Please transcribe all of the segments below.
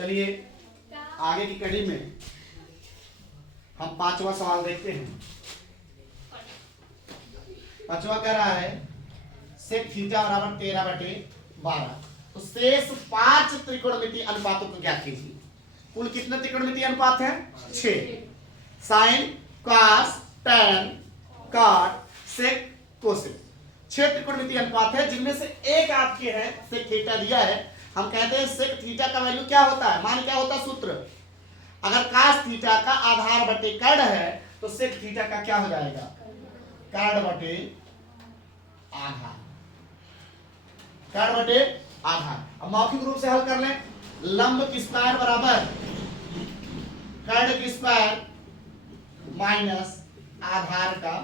चलिए आगे की कड़ी में हम पांचवा सवाल देखते हैं। पांचवा कह रहा है सेक थीटा बराबर 13/12, तो शेष 5 त्रिकोणमितीय अनुपातों को ज्ञात कीजिए। कुल कितने त्रिकोणमितीय अनुपात है? 6। साइन, कॉस, टैन, कॉट, सेक, कोसेक, 6 त्रिकोणमितीय अनुपात है, जिनमें से एक आपके है सेक थीटा दिया है। हम कहते हैं सेक थीटा का वैल्यू क्या होता है? मान क्या होता है सूत्र? अगर कास थीटा का आधार बटे कर्ण है तो सेक थीटा का क्या हो जाएगा? कर्ण बटे आधार, कर्ण बटे आधार। अब मौखिक रूप से हल कर लें। लंब की स्क्वायर बराबर कर्ण की स्क्वायर माइनस आधार का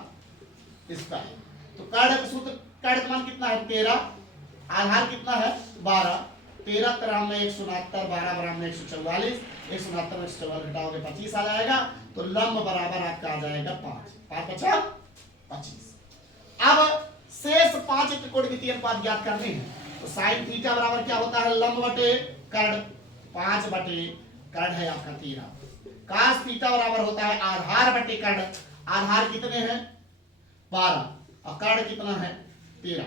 स्क्वायर। तो कर्ण का सूत्र, कर्ण का मान कितना है? 13, आधार कितना है? 12। 13 93 169, 12 93 144, 169 में 144 घटाओगे 25 आ जाएगा। तो लंब बराबर आपका आ जाएगा 5, 5 5 25। अब शेष 5 त्रिकोणमितीय अनुपात ज्ञात करने हैं। तो साइन थीटा बराबर क्या होता है? लंब बटे कर्ण, 5 बटे कर्ण है आपका 13। कास थीटा बराबर होता है आधार बटे कर्ण, आधार कितने हैं? 12 और कर्ण कितना है? 13।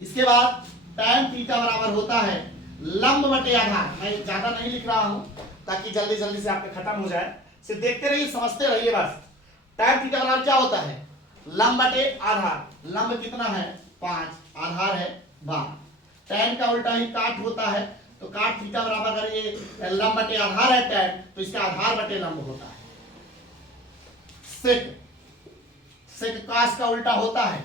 इसके बाद टैन थीटा बराबर होता है लंब बटे आधार। मैं ज्यादा नहीं लिख रहा हूं ताकि जल्दी जल्दी से आपका खत्म हो जाए, सिर्फ देखते रहिए, समझते रहिए बस। टैन थीटा बराबर क्या होता है? लंब बटे आधार। लंब कितना है? 5, आधार है 12। टैन का उल्टा ही काट होता है, तो काट थीटा बराबर अगर ये लंब बटे आधार है टैन, तो इसका आधार बटे लंब होता है। सेक, सेक कास का उल्टा होता है।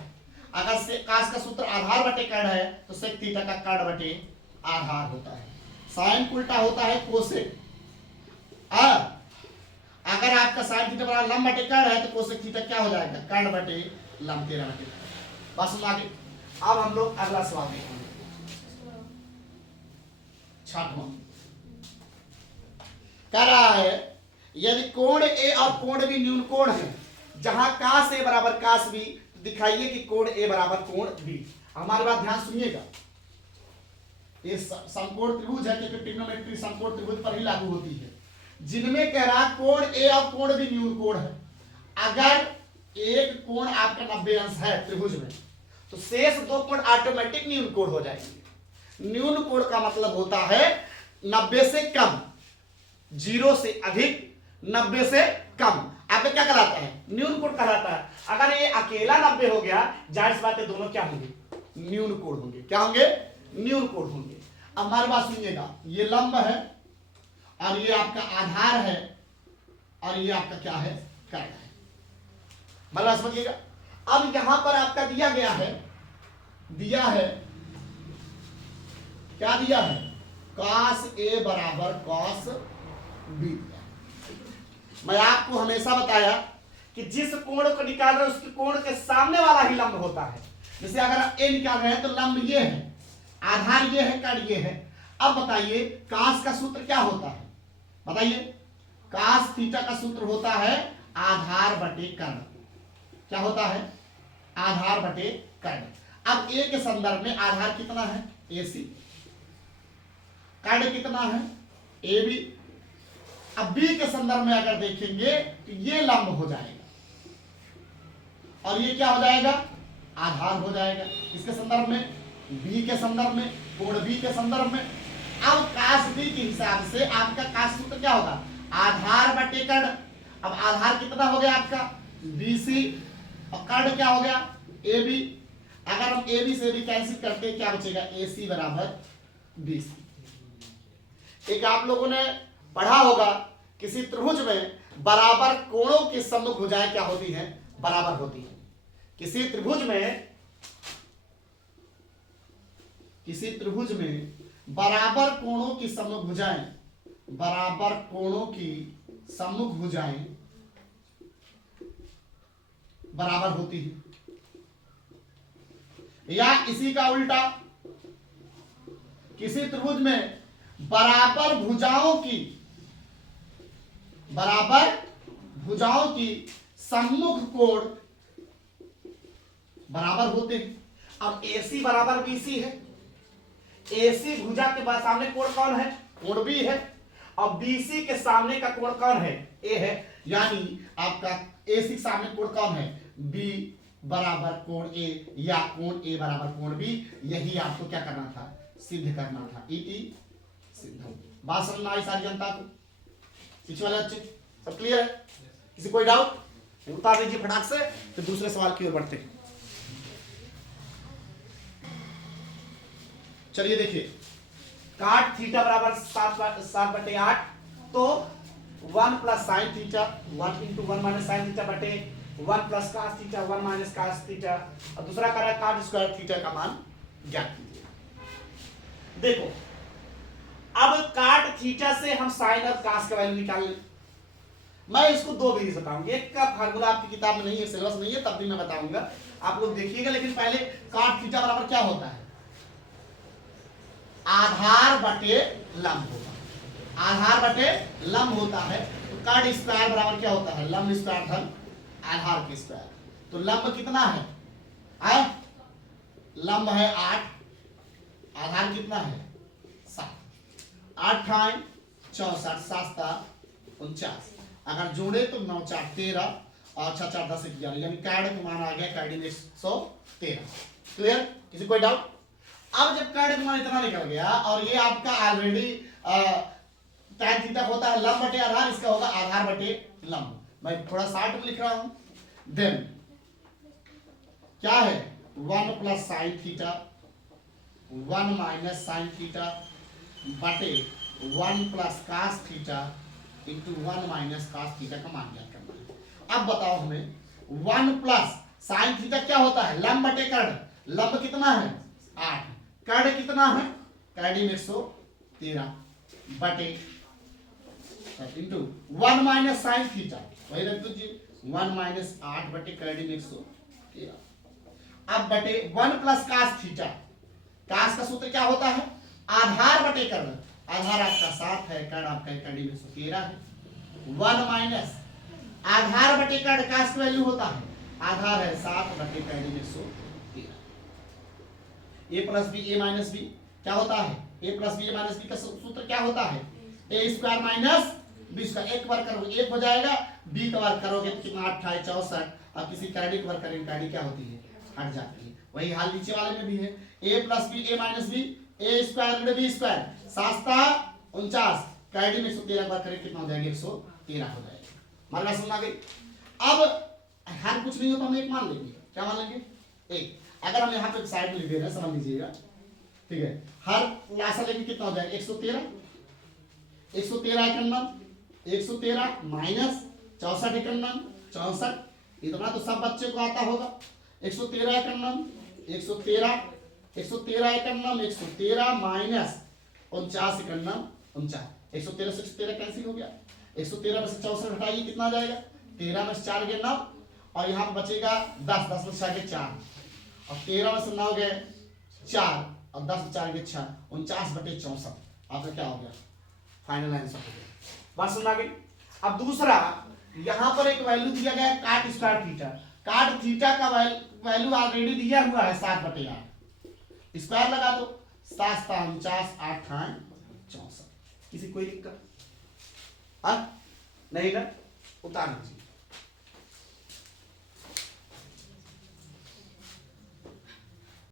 अगर कास का सूत्र आधार बटे कर्ण है तो सेक थीटा का कर्ण बटे आधार होता है। साइन उल्टा होता है कोसेक। अगर आपका साइन थीटा बराबर लंब बटे कर्ण है तो कोसेक थीटा क्या हो जाएगा? कर्ण बटे लंब, 13 बटे। बस आगे। अब हम लोग अगला सवाल देखेंगे। 6वां कह रहा है यदि कोण ए और कोण बी न्यून कोण है, जहां कास ए बराबर कास बी, दिखाइए कि कोण ए बराबर कोण बी। हमारी बात ध्यान सुनिएगा, ये समकोण त्रिभुज है क्योंकि ट्रिग्नोमेट्री समकोण त्रिभुज पर ही लागू होती है। जिनमें कह रहा कोण ए और कोण बी न्यून कोण है। अगर एक कोण आपका 90 अंश है त्रिभुज में, तो शेष 2 कोण ऑटोमेटिक न्यून कोण हो जाएंगे। न्यून कोण का मतलब होता है 90 से कम, 0 से अधिक, 90 से कम। आपका क्या कहलाता है? न्यून कोण कहलाता है। अगर ये अकेला 90 हो गया, जाहिर सी बात है दोनों क्या होंगे? न्यून कोण होंगे। क्या होंगे? न्यून कोण होंगे। अब हमारी बात सुनिएगा, ये लंब है और ये आपका आधार है और ये आपका क्या है? कर्ण है। मतलब समझिएगा। अब यहां पर आपका दिया गया है, दिया है क्या दिया है? cos a बराबर cos b। मैं आपको हमेशा बताया कि जिस कोण को निकाल रहे हैं उसके कोण के सामने वाला ही लंब होता है। जैसे अगर आप a निकाल रहे हैं तो लंब ये है, आधार ये है, कर्ण ये है। अब बताइए कास का सूत्र क्या होता है? बताइए, कास थीटा का सूत्र होता है आधार बटे कर्ण। क्या होता है? आधार बटे कर्ण। अब a के संदर्भ में आधार कितना है? AC। कर्ण कितना है? AB। अब b के संदर्भ में अगर देखेंगे तो ये लंब हो जाएगा और ये क्या हो जाएगा? आधार हो जाएगा। इसके संदर्भ में, b के संदर्भ में, कोण b के संदर्भ में। अब कास b के हिसाब से आपका कास सूत्र क्या होगा? आधार बटे कर्ण। अब आधार कितना हो गया आपका? BC और कर्ण क्या हो गया? AB। अगर हम AB से AB कैंसिल करते हैं, क्या बचेगा? AC बराबर BC। एक आप लोगों ने पढ़ा होगा किसी त्रिभुज में बराबर कोणों की सम्मुख भुजाएं क्या होती हैं? बराबर होती हैं। किसी त्रिभुज में बराबर कोणों की सम्मुख भुजाएं, बराबर कोणों की सम्मुख भुजाएं बराबर होती हैं। या इसी का उल्टा, किसी त्रिभुज में बराबर भुजाओं की सम्मुख कोण बराबर होते हैं। अब AC बराबर BC है। AC भुजा के बाद सामने कोण कौन है? कोण बी है, और बीसी के सामने का कोण कौन है, ए है, यानी आपका एसी के सामने कोण कौन है, बी बराबर कोण ए, या कोण ए बराबर कोण बी। यही आपको क्या करना था, सिद्ध करना था। इति सिद्ध। बात समझ में आई सारी जनता को, पीछे वाले बच्चे सब क्लियर है? किसी कोई डाउट? उतार दीजिए फटाक से, फिर दूसरे सवाल की ओर बढ़ते हैं। चलिए देखिए, काट थीटा बराबर 7/8, तो 1 plus sine theta 1 into 1 minus sine theta बटे 1 plus cos theta 1 minus cos theta, और दूसरा कह रहा है काट स्क्वायर थीटा का मान ज्ञात कीजिए। देखो, अब काट थीटा से हम साइन और कास का वैल्यू निकाल लें। मैं इसको दो विधि से बताऊंगा, एक का फार्मूला आपकी किताब में नहीं है, सिलेबस नहीं है, तब भी मैं बताऊंगा, आप लोग देखिएगा। लेकिन पहले काट थीटा बराबर क्या होता है, आधार बटे लंब होता है, आधार बटे लंब होता है। तो काट स्क्वायर बराबर क्या होता है, लंब स्क्वायर धन आधार के स्क्वायर। तो लंब कितना है, लंब है 8, आधार कितना है 7, 8 × 64 7 49, अगर जोड़े तो 9 4 13 और 6 4 10 11, यानी कैड का मान आ गया कैडी में 113। क्लियर? किसी कोई डाउट? अब जब कैड का मान इतना निकल गया, और ये आपका ऑलरेडी tan थीटा होता है लंब बटे आधार, इसका होगा आधार बटे लंब। मैं थोड़ा शार्ट में लिख रहा हूं। देन क्या है, 1 plus sine theta 1 minus sine theta बटे 1 plus cos theta into 1 minus cos theta का मान ज्ञात करना है। अब बताओ हमें, 1 प्लस साइन थीटा क्या होता है, लंब बटे कर्ण। लंब कितना है 8, कर्ण कितना है, कैडी में 113 बटे इंटू 1 माइनस साइन थीटा, वही रख दीजिए 1 माइनस 8 बटे कैडी में 113। अब बटे 1 प्लस कास थीटा, कास का सूत्र क्या होता है, आधार बटे कर्ण। आधार आपका 7 है, कर्ण आपका कैडी में 113 है। 1 माइनस आधार बटे कर्ण, कास का वैल्यू होता है, आधार है 7 बटे कैडी में 113। ए प्लस बी ए माइनस बी क्या होता है, ए प्लस बी ए माइनस बी का सूत्र क्या होता है, ए स्क्वायर माइनस बी स्क्वायर। एक बार करोगे 1 हो जाएगा, बी का बार करोगे तो कितना 8 × 64, और किसी कैडी का बार करेंगे कैडी क्या होती है, हट जाती है। वही हाल नीचे वाले में भी है, ए प्लस बी ए माइनस बी, ए स्क्वायर × बी स्क्वायर 7 49, कैडी में 113 बार करें कितना हो जाएगा, 113 हो जाएगा। हमारी बात समझ आ गई? अब हर कुछ नहीं हो तो हम एक मान लेंगे, क्या मान लेंगे, एक। अगर हम यहाँ पे साइड में लिख दे रहे हैं, समझ लीजिएगा, ठीक है, हर लासा लेके कितना हो जाएगा, 113 113 एकम 113 माइनस 64 एकम 64, इतना तो सब बच्चे को आता होगा। 113 एकम 113 113 एकम 113 माइनस 49 एकम 49, 113 से 113 कैंसिल हो गया, 113 में से 64 हटाइए कितना आ जाएगा, 13 में से 4 गए 9, और यहाँ पर बचेगा 10, 10 में से 6 गए 4, और 13 में से 9 गए 4, और 10 में 4 गए 6, 49 बटे 64 आपका क्या हो गया, फाइनल आंसर हो गया। बात समझ आ गई? अब दूसरा, यहाँ पर एक वैल्यू दिया गया है काट स्क्वायर थीटा। काट थीटा का वैल्यू ऑलरेडी दिया हुआ है 7/8, स्क्वायर लगा दो, 7 49 8 64। किसी कोई दिक्कत नहीं ना? उतार दीजिए।